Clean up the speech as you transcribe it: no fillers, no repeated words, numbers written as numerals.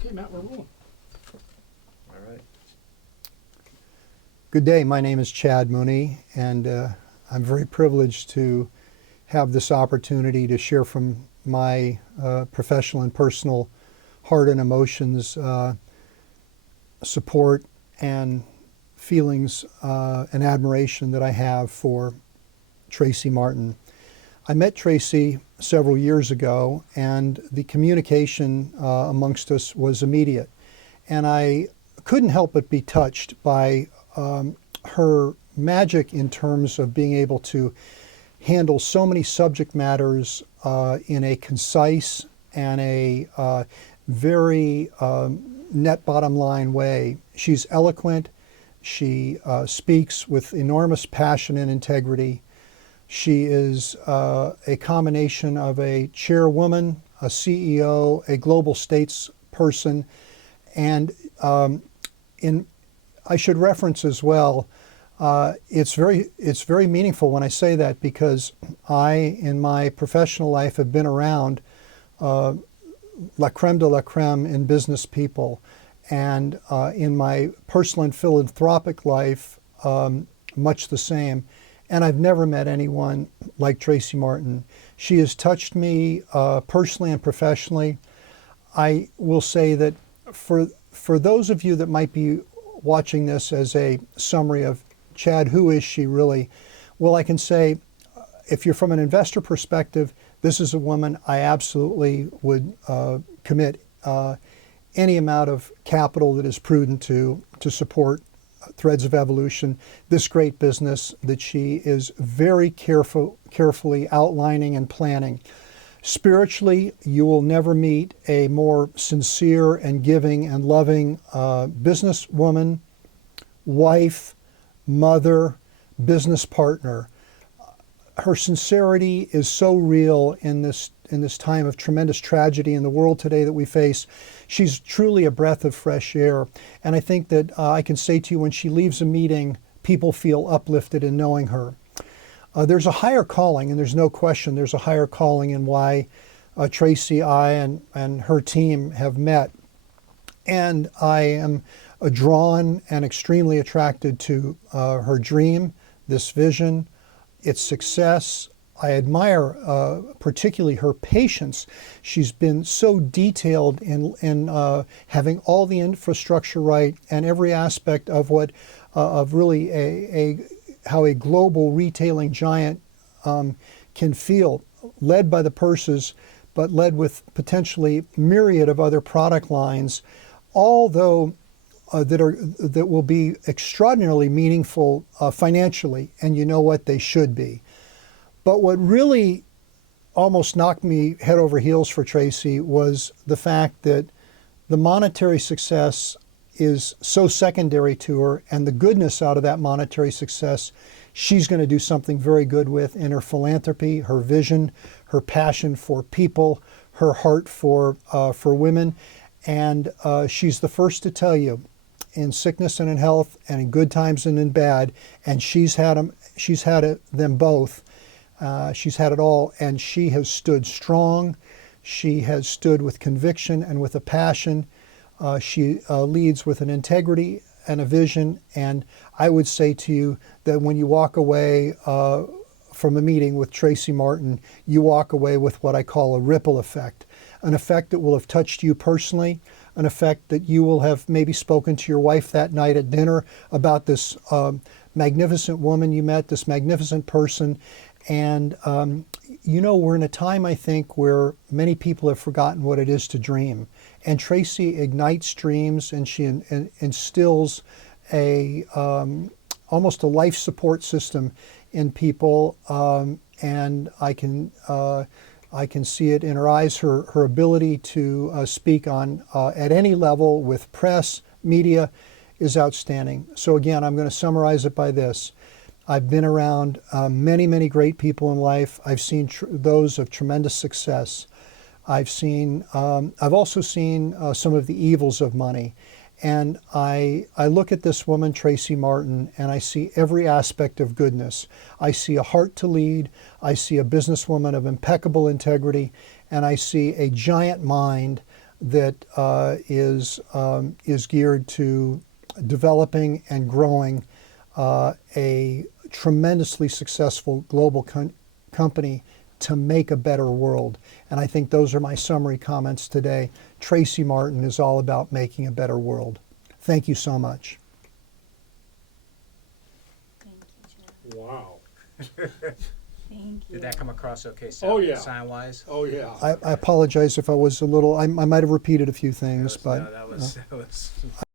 Okay, Matt, we're rolling. All right. Good day. My name is Chad Mooney, and I'm very privileged to have this opportunity to share from my professional and personal heart and emotions, support and feelings and admiration that I have for Tracy Martin. I met Tracy several years ago, and the communication amongst us was immediate. And I couldn't help but be touched by her magic in terms of being able to handle so many subject matters in a concise and a very net bottom line way. She's eloquent. She speaks with enormous passion and integrity. She is a combination of a chairwoman, a CEO, a global statesperson, and I should reference as well, it's very meaningful when I say that, because I, in my professional life, have been around la creme de la creme in business people, and in my personal and philanthropic life, much the same. And I've never met anyone like Tracy Martin. She has touched me personally and professionally. I will say that for those of you that might be watching this as a summary of Chad, who is she really? Well, I can say, if you're from an investor perspective, this is a woman I absolutely would commit any amount of capital that is prudent to support Threads of Evolution, this great business that she is very carefully outlining and planning. Spiritually, you will never meet a more sincere and giving and loving businesswoman, wife, mother, business partner. Her sincerity is so real in this time of tremendous tragedy in the world today that we face. She's truly a breath of fresh air. And I think that I can say to you, when she leaves a meeting, people feel uplifted in knowing her. There's a higher calling, and there's no question there's a higher calling in why Tracy, I, and her team have met. And I am drawn and extremely attracted to her dream, this vision, its success. I admire particularly her patience. She's been so detailed in having all the infrastructure right and every aspect of what of really how a global retailing giant can feel, led by the purses, but led with potentially myriad of other product lines, although that will be extraordinarily meaningful financially, and you know what, they should be. But what really almost knocked me head over heels for Tracy was the fact that the monetary success is so secondary to her, and the goodness out of that monetary success, she's going to do something very good with in her philanthropy, her vision, her passion for people, her heart for women. And she's the first to tell you, in sickness and in health, and in good times and in bad, and she's had them both. She's had it all, and she has stood strong. She has stood with conviction and with a passion. She leads with an integrity and a vision. And I would say to you that when you walk away from a meeting with Tracy Martin, you walk away with what I call a ripple effect, an effect that will have touched you personally, an effect that you will have maybe spoken to your wife that night at dinner about this magnificent woman you met, this magnificent person. And, we're in a time, I think, where many people have forgotten what it is to dream. And Tracy ignites dreams, and she instills almost a life support system in people. And I can see it in her eyes, her ability to speak on at any level with press, media, is outstanding. So again, I'm going to summarize it by this. I've been around many, many great people in life. I've seen those of tremendous success. I've also seen some of the evils of money. And I look at this woman, Tracy Martin, and I see every aspect of goodness. I see a heart to lead. I see a businesswoman of impeccable integrity. And I see a giant mind that is geared to developing and growing a tremendously successful global company to make a better world. And I think those are my summary comments today. Tracy Martin is all about making a better world. Thank you so much. Thank you, Jeff. Wow. Thank you. Did that come across okay Oh, yeah. sound-wise? Oh, yeah. I apologize if I was a little, I might have repeated a few things, but No, that was